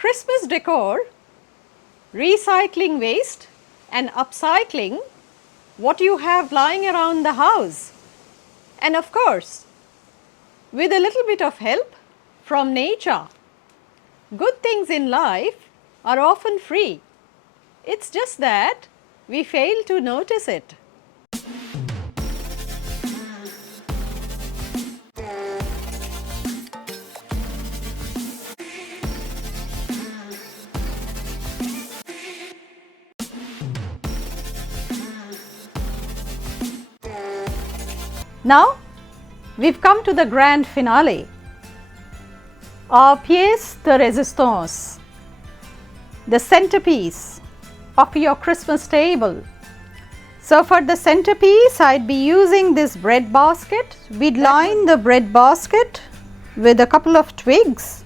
Christmas decor, recycling waste and upcycling what you have lying around the house. And of course, with a little bit of help from nature. Good things in life are often free. It's just that we fail to notice it. Now, we've come to the grand finale. Our pièce de résistance, the centerpiece of your Christmas table. So for the centerpiece, I'd be using this bread basket. We'd line the bread basket with a couple of twigs.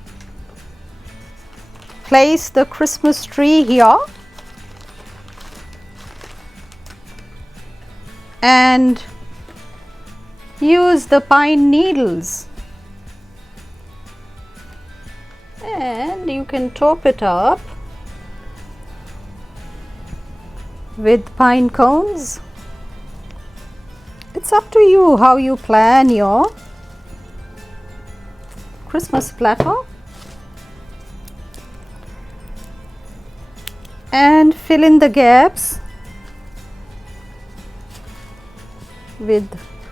Place the Christmas tree here. And use the pine needles, and you can top it up with pine cones. It's up to you how you plan your Christmas platter, and fill in the gaps with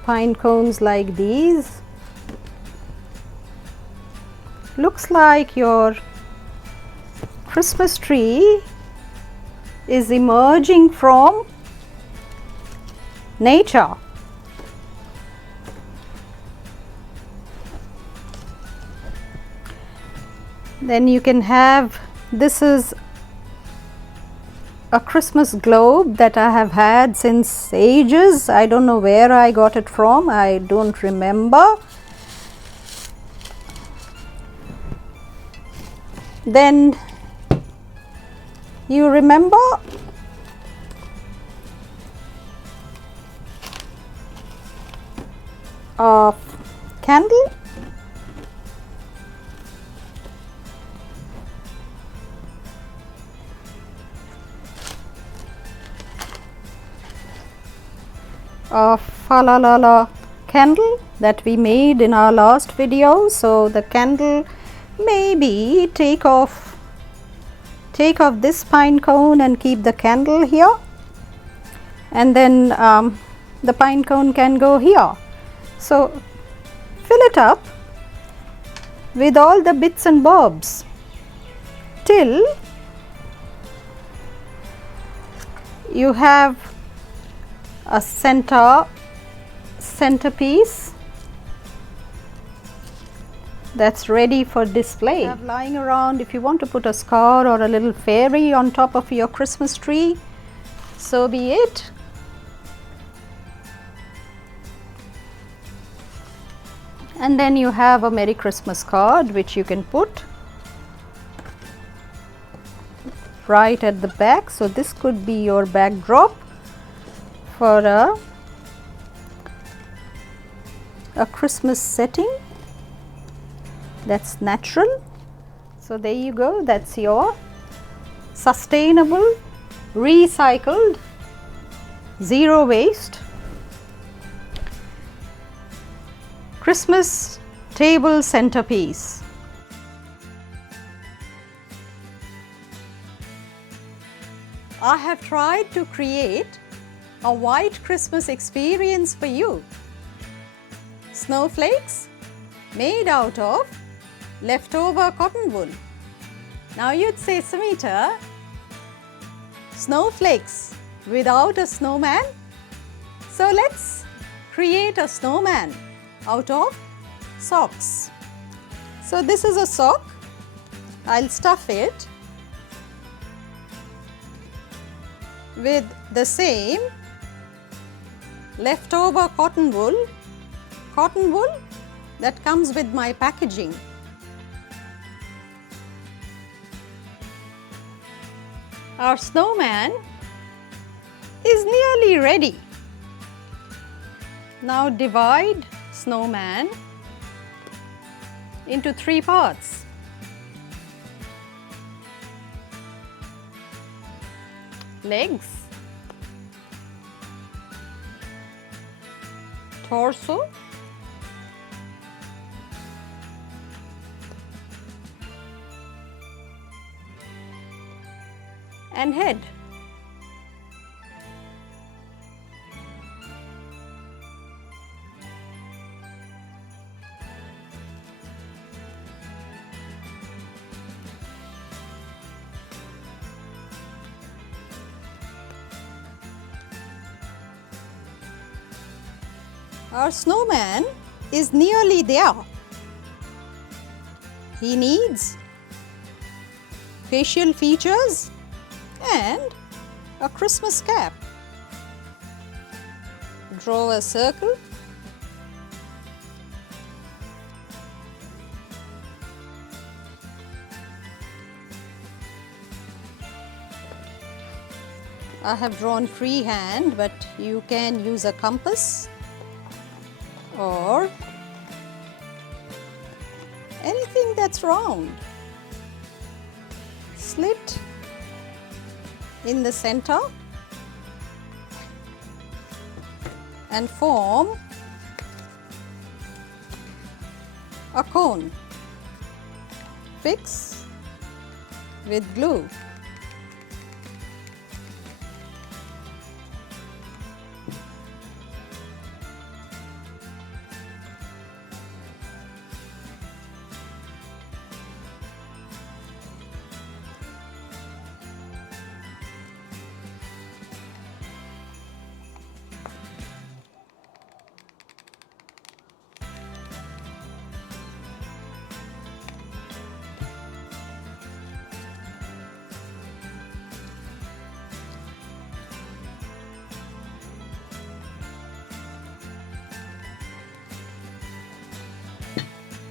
pine cones like these. Looks like your Christmas tree is emerging from nature. Then you can have, this is a Christmas globe that I have had since ages. I don't know where I got it from, I don't remember. Then you remember a candle. A 𝗏𝗏𝗏 candle that we made in our last video. So the candle, maybe take off this pine cone and keep the candle here, and then the pine cone can go here. So fill it up with all the bits and bobs till you have a centerpiece that's ready for display. Lying around, if you want to put a scar or a little fairy on top of your Christmas tree, so be it. And then you have a Merry Christmas card which you can put right at the back. So this could be your backdrop for a Christmas setting that's natural. So there you go, that's your sustainable, recycled, zero waste Christmas table centerpiece. I have tried to create a white Christmas experience for you. Snowflakes made out of leftover cotton wool. Now you'd say, Samita, snowflakes without a snowman? So let's create a snowman out of socks. So this is a sock. I'll stuff it with the same leftover cotton wool that comes with my packaging. Our snowman is nearly ready. Now divide snowman into 3 parts. legs, torso, and head. Our snowman is nearly there. He needs facial features and a Christmas cap. Draw a circle. I have drawn freehand, but you can use a compass or anything that's round. Slit in the center and form a cone. Fix with glue.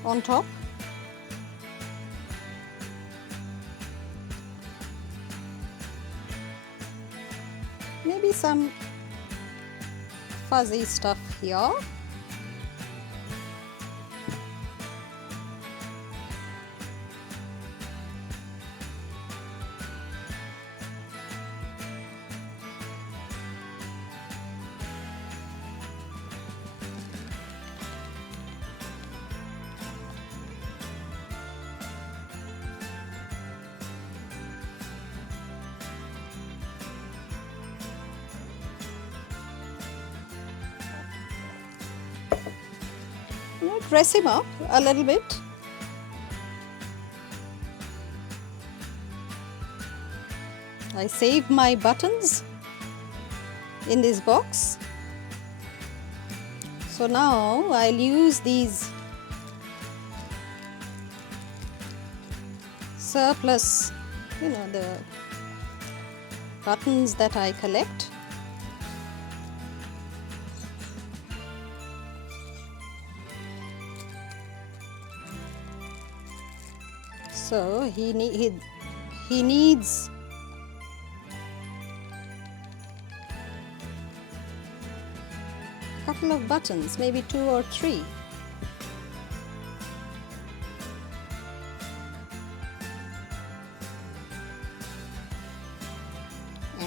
On top, maybe some fuzzy stuff here. Dress him up a little bit. I saved my buttons in this box. So now I'll use these surplus, the buttons that I collect. So he needs a couple of buttons, maybe 2 or 3.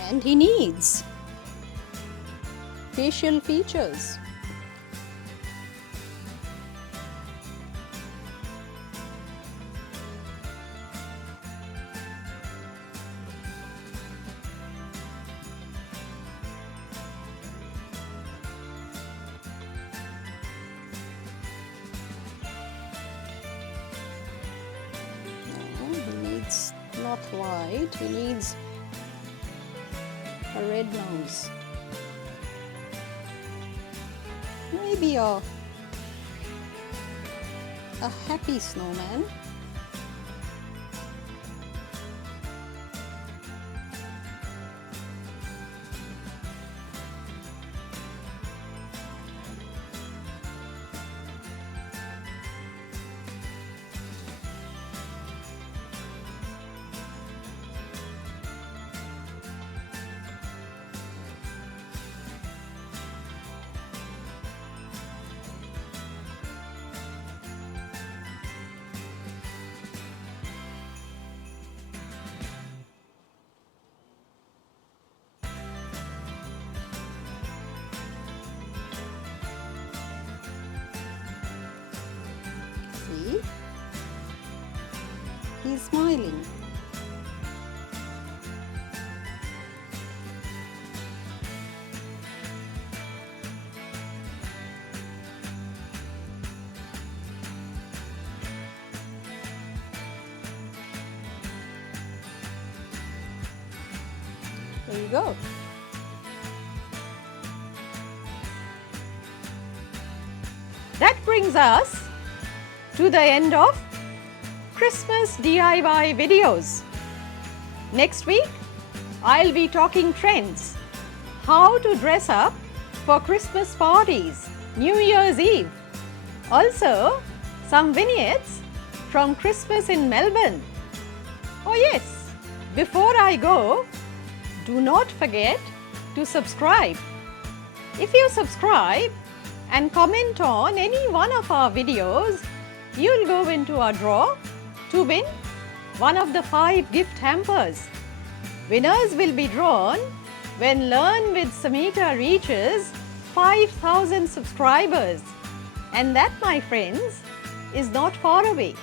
And he needs facial features. Not white, he needs a red nose. Maybe a happy snowman. smiling. There you go. That brings us to the end of Christmas DIY videos. Next week, I'll be talking trends, how to dress up for Christmas parties, New Year's Eve. Also, some vignettes from Christmas in Melbourne. Oh yes, before I go, do not forget to subscribe. If you subscribe and comment on any one of our videos, you'll go into our draw to win one of the 5 gift hampers. Winners will be drawn when LearnWithSamita reaches 5,000 subscribers. And that, my friends, is not far away.